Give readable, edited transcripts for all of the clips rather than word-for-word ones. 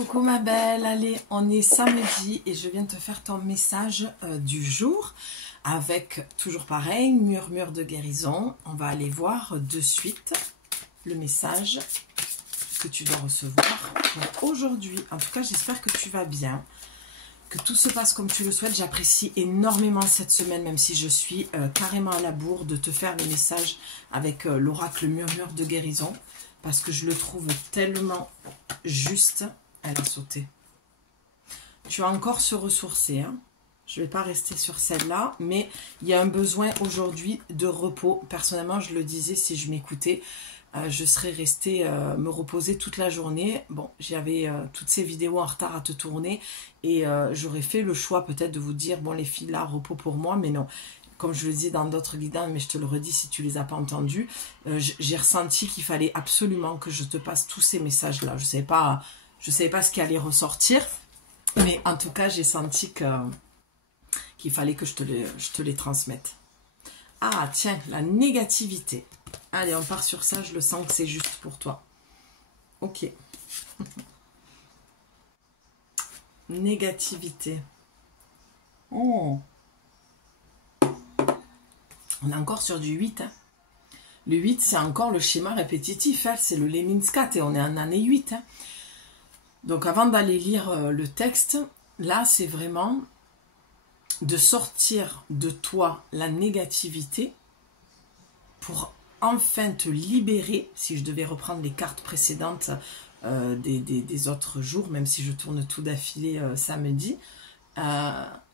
Coucou ma belle, allez, on est samedi et je viens te faire ton message du jour avec, toujours pareil, murmure de guérison. On va aller voir de suite le message que tu dois recevoir pour aujourd'hui. En tout cas, j'espère que tu vas bien, que tout se passe comme tu le souhaites. J'apprécie énormément cette semaine, même si je suis carrément à la bourre, de te faire le message avec l'oracle murmure de guérison, parce que je le trouve tellement juste. Elle a sauté. Tu vas encore se ressourcer. Hein. Je ne vais pas rester sur celle-là, mais il y a un besoin aujourd'hui de repos. Personnellement, je le disais, si je m'écoutais, je serais restée me reposer toute la journée. Bon, j'avais toutes ces vidéos en retard à te tourner et j'aurais fait le choix peut-être de vous dire, bon les filles, là, repos pour moi, mais non. Comme je le disais dans d'autres guidances, mais je te le redis si tu ne les as pas entendus, j'ai ressenti qu'il fallait absolument que je te passe tous ces messages-là. Je ne savais pas ce qui allait ressortir, mais en tout cas, j'ai senti qu'il fallait que je te les transmette. Ah, tiens, la négativité. Allez, on part sur ça, je le sens que c'est juste pour toi. Ok. Négativité. Oh. On est encore sur du 8. Hein. Le 8, c'est encore le schéma répétitif. Hein. C'est le Leminska et on est en année 8. Hein. Donc avant d'aller lire le texte, là c'est vraiment de sortir de toi la négativité pour enfin te libérer, si je devais reprendre les cartes précédentes des autres jours, même si je tourne tout d'affilée samedi,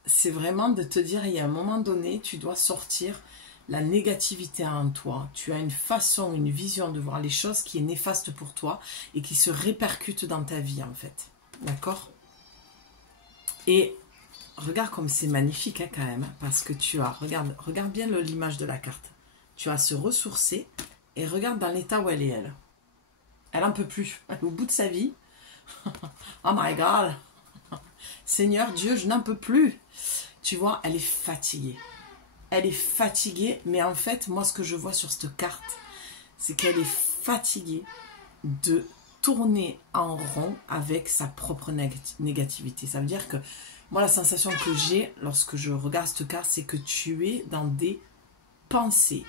c'est vraiment de te dire, il y a un moment donné, tu dois sortir la négativité en toi. Tu as une façon, une vision de voir les choses qui est néfaste pour toi et qui se répercute dans ta vie en fait. D'accord? Et regarde comme c'est magnifique hein, quand même, parce que tu as, regarde bien l'image de la carte. Tu as à se ressourcer et regarde dans l'état où elle est elle. Elle n'en peut plus. Elle est au bout de sa vie. Oh my God! Seigneur Dieu, je n'en peux plus. Tu vois, elle est fatiguée. Elle est fatiguée, mais en fait, moi, ce que je vois sur cette carte, c'est qu'elle est fatiguée de tourner en rond avec sa propre négativité. Ça veut dire que, moi, la sensation que j'ai lorsque je regarde cette carte, c'est que tu es dans des pensées.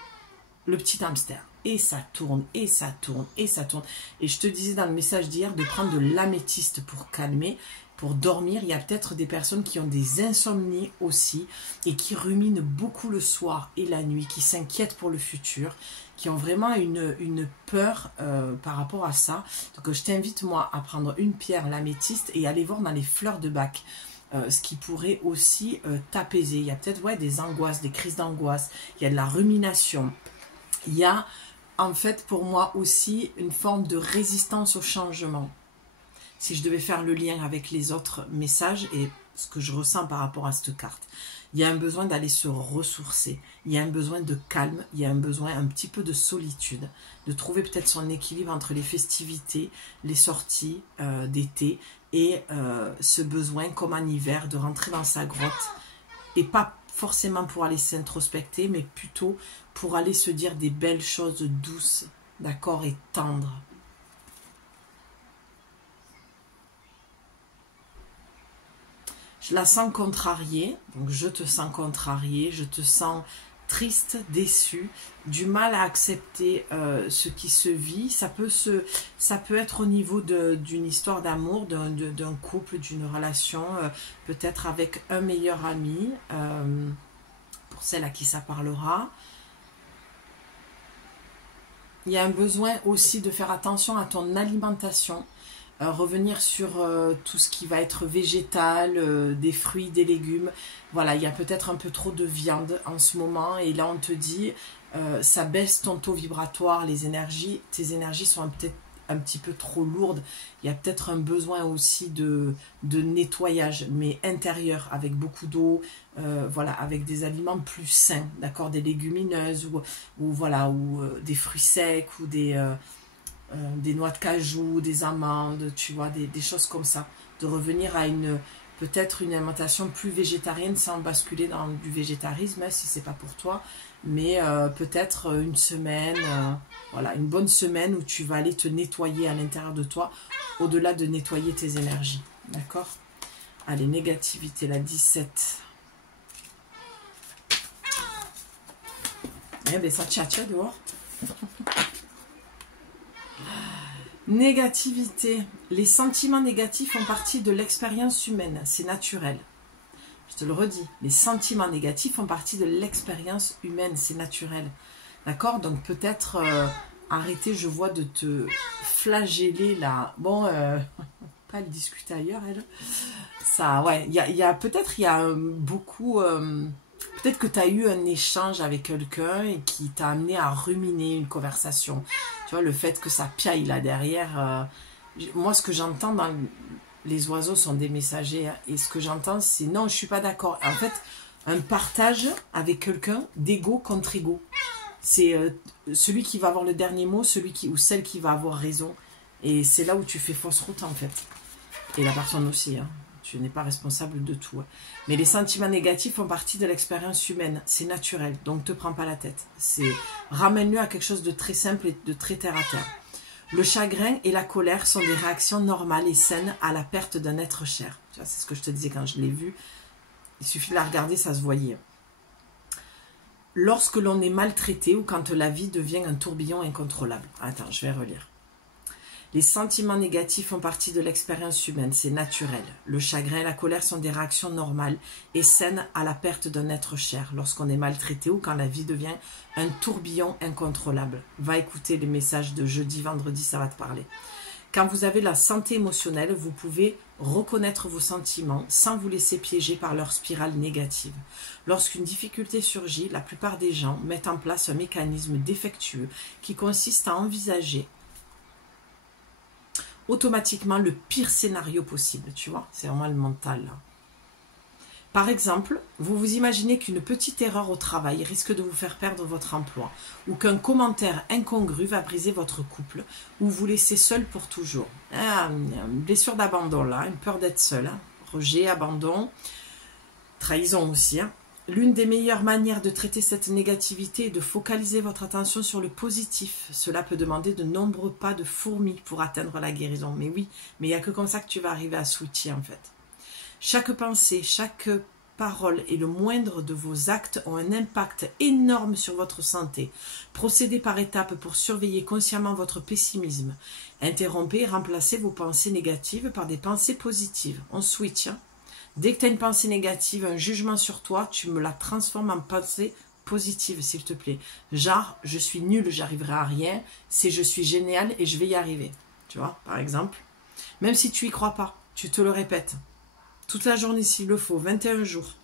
Le petit hamster. Et ça tourne, et ça tourne, et ça tourne. Et je te disais dans le message d'hier de prendre de l'améthyste pour calmer, pour dormir. Il y a peut-être des personnes qui ont des insomnies aussi et qui ruminent beaucoup le soir et la nuit, qui s'inquiètent pour le futur, qui ont vraiment une peur par rapport à ça. Donc je t'invite moi à prendre une pierre, l'améthyste, et aller voir dans les fleurs de bac. Ce qui pourrait aussi t'apaiser. Il y a peut-être des angoisses, des crises d'angoisse, il y a de la rumination. Il y a en fait pour moi aussi une forme de résistance au changement. Si je devais faire le lien avec les autres messages et ce que je ressens par rapport à cette carte, il y a un besoin d'aller se ressourcer, il y a un besoin de calme, il y a un besoin un petit peu de solitude, de trouver peut-être son équilibre entre les festivités, les sorties d'été et ce besoin comme en hiver de rentrer dans sa grotte et pas forcément pour aller s'introspecter mais plutôt pour aller se dire des belles choses douces, d'accord, et tendres. Je la sens contrariée, donc je te sens contrariée, je te sens triste, déçue, du mal à accepter ce qui se vit. Ça peut être au niveau d'une histoire d'amour, d'un couple, d'une relation, peut-être avec un meilleur ami, pour celle à qui ça parlera. Il y a un besoin aussi de faire attention à ton alimentation. Revenir sur tout ce qui va être végétal, des fruits, des légumes. Voilà, il y a peut-être un peu trop de viande en ce moment et là on te dit ça baisse ton taux vibratoire, tes énergies sont peut-être un petit peu trop lourdes. Il y a peut-être un besoin aussi de nettoyage, mais intérieur, avec beaucoup d'eau, voilà, avec des aliments plus sains, d'accord, des légumineuses ou des fruits secs ou des noix de cajou, des amandes, tu vois, des choses comme ça. De revenir à une peut-être une alimentation plus végétarienne sans basculer dans du végétarisme, hein, si c'est pas pour toi, mais peut-être une semaine, voilà, une bonne semaine où tu vas aller te nettoyer à l'intérieur de toi, au-delà de nettoyer tes énergies, d'accord? Allez, négativité, la 17. Eh bien, ça tchatcha dehors. Négativité. Les sentiments négatifs font partie de l'expérience humaine. C'est naturel. Je te le redis. Les sentiments négatifs font partie de l'expérience humaine. C'est naturel. D'accord? Donc peut-être arrêter, je vois, de te flageller là. Bon, pas le discuter ailleurs, elle. Ça, ouais. Il y a peut-être, il y a beaucoup... peut-être que tu as eu un échange avec quelqu'un et qui t'a amené à ruminer une conversation. Tu vois, le fait que ça piaille là derrière. Moi, ce que j'entends dans... Les oiseaux sont des messagers. Hein, et ce que j'entends, c'est non, je suis pas d'accord. En fait, un partage avec quelqu'un d'ego contre ego. C'est celui qui va avoir le dernier mot, celui qui, ou celle qui va avoir raison. Et c'est là où tu fais fausse route, en fait. Et la personne aussi, hein. Tu n'es pas responsable de tout. Mais les sentiments négatifs font partie de l'expérience humaine. C'est naturel. Donc, ne te prends pas la tête. Ramène-le à quelque chose de très simple et de très terre à terre. Le chagrin et la colère sont des réactions normales et saines à la perte d'un être cher. C'est ce que je te disais quand je l'ai vu. Il suffit de la regarder, ça se voyait. Lorsque l'on est maltraité ou quand la vie devient un tourbillon incontrôlable. Attends, je vais relire. Les sentiments négatifs font partie de l'expérience humaine, c'est naturel. Le chagrin et la colère sont des réactions normales et saines à la perte d'un être cher, lorsqu'on est maltraité ou quand la vie devient un tourbillon incontrôlable. Va écouter les messages de jeudi, vendredi, ça va te parler. Quand vous avez la santé émotionnelle, vous pouvez reconnaître vos sentiments sans vous laisser piéger par leur spirale négative. Lorsqu'une difficulté surgit, la plupart des gens mettent en place un mécanisme défectueux qui consiste à envisager automatiquement le pire scénario possible, tu vois, c'est vraiment le mental là. Par exemple, vous vous imaginez qu'une petite erreur au travail risque de vous faire perdre votre emploi, ou qu'un commentaire incongru va briser votre couple, ou vous laisser seul pour toujours. Une blessure d'abandon là, une peur d'être seul, hein. Rejet, abandon, trahison aussi, hein. L'une des meilleures manières de traiter cette négativité est de focaliser votre attention sur le positif. Cela peut demander de nombreux pas de fourmi pour atteindre la guérison. Mais oui, mais il n'y a que comme ça que tu vas arriver à switcher en fait. Chaque pensée, chaque parole et le moindre de vos actes ont un impact énorme sur votre santé. Procédez par étapes pour surveiller consciemment votre pessimisme. Interrompez et remplacez vos pensées négatives par des pensées positives. On switch, hein. Dès que tu as une pensée négative, un jugement sur toi, tu me la transformes en pensée positive, s'il te plaît. Genre, je suis nulle, j'arriverai à rien. C'est je suis génial et je vais y arriver. Tu vois, par exemple. Même si tu y crois pas, tu te le répètes. Toute la journée s'il le faut, 21 jours.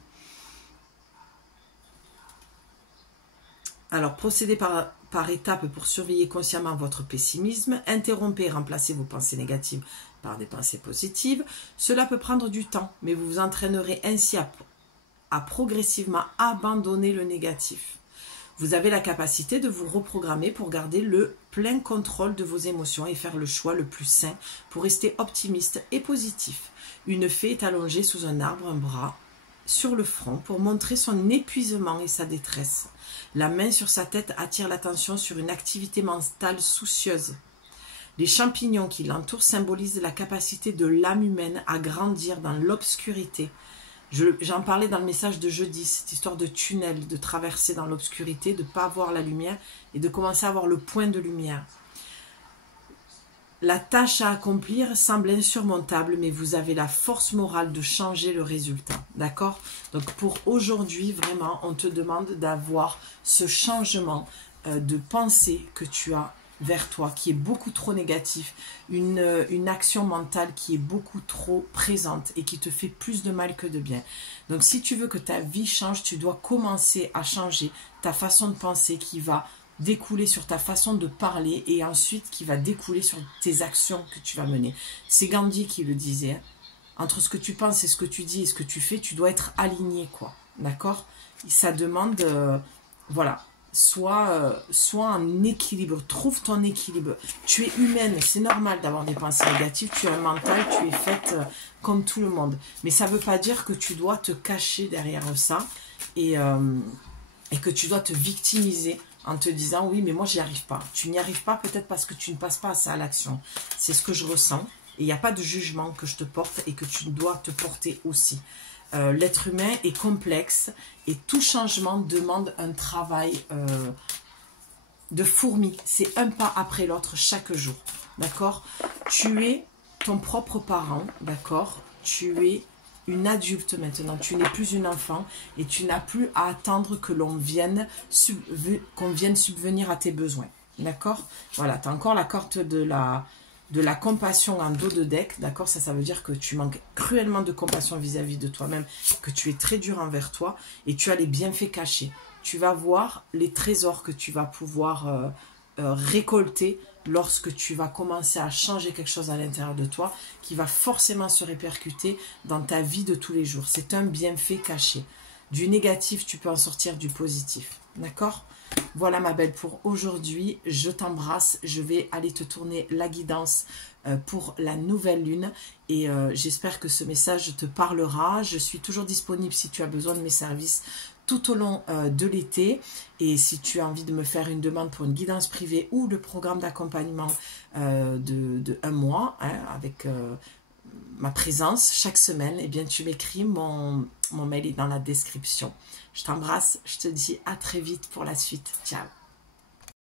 Alors, procédez par étapes pour surveiller consciemment votre pessimisme. Interrompez et remplacez vos pensées négatives par des pensées positives. Cela peut prendre du temps, mais vous vous entraînerez ainsi à progressivement abandonner le négatif. Vous avez la capacité de vous reprogrammer pour garder le plein contrôle de vos émotions et faire le choix le plus sain pour rester optimiste et positif. Une fée est allongée sous un arbre, un bras sur le front pour montrer son épuisement et sa détresse. La main sur sa tête attire l'attention sur une activité mentale soucieuse. Les champignons qui l'entourent symbolisent la capacité de l'âme humaine à grandir dans l'obscurité. J'en parlais dans le message de jeudi, cette histoire de tunnel, de traverser dans l'obscurité, de ne pas voir la lumière et de commencer à avoir le point de lumière. La tâche à accomplir semble insurmontable, mais vous avez la force morale de changer le résultat. D'accord? Donc pour aujourd'hui, vraiment, on te demande d'avoir ce changement de pensée que tu as vers toi, qui est beaucoup trop négatif, une action mentale qui est beaucoup trop présente et qui te fait plus de mal que de bien. Donc si tu veux que ta vie change, tu dois commencer à changer ta façon de penser qui va découler sur ta façon de parler et ensuite qui va découler sur tes actions que tu vas mener. C'est Gandhi qui le disait, hein. Entre ce que tu penses et ce que tu dis et ce que tu fais, tu dois être aligné, quoi. D'accord? Ça demande, voilà. sois en équilibre, trouve ton équilibre. Tu es humaine, c'est normal d'avoir des pensées négatives, tu as un mental, tu es faite comme tout le monde. Mais ça ne veut pas dire que tu dois te cacher derrière ça et que tu dois te victimiser en te disant oui mais moi j'y arrive pas. Tu n'y arrives pas peut-être parce que tu ne passes pas assez à l'action. C'est ce que je ressens et il n'y a pas de jugement que je te porte et que tu dois te porter aussi. L'être humain est complexe et tout changement demande un travail de fourmi. C'est un pas après l'autre chaque jour. D'accord? Tu es ton propre parent. D'accord? Tu es une adulte maintenant. Tu n'es plus une enfant et tu n'as plus à attendre que l'on vienne subvenir à tes besoins. D'accord? Voilà, tu as encore la carte de la compassion en dos de deck, d'accord? Ça veut dire que tu manques cruellement de compassion vis-à-vis de toi-même, que tu es très dur envers toi et tu as les bienfaits cachés. Tu vas voir les trésors que tu vas pouvoir récolter lorsque tu vas commencer à changer quelque chose à l'intérieur de toi qui va forcément se répercuter dans ta vie de tous les jours. C'est un bienfait caché. Du négatif, tu peux en sortir du positif, d'accord? Voilà ma belle pour aujourd'hui, je t'embrasse, je vais aller te tourner la guidance pour la nouvelle lune et j'espère que ce message te parlera. Je suis toujours disponible si tu as besoin de mes services tout au long de l'été et si tu as envie de me faire une demande pour une guidance privée ou le programme d'accompagnement de 1 mois hein, avec ma présence chaque semaine, eh bien tu m'écris, mon mail est dans la description. Je t'embrasse, je te dis à très vite pour la suite. Ciao.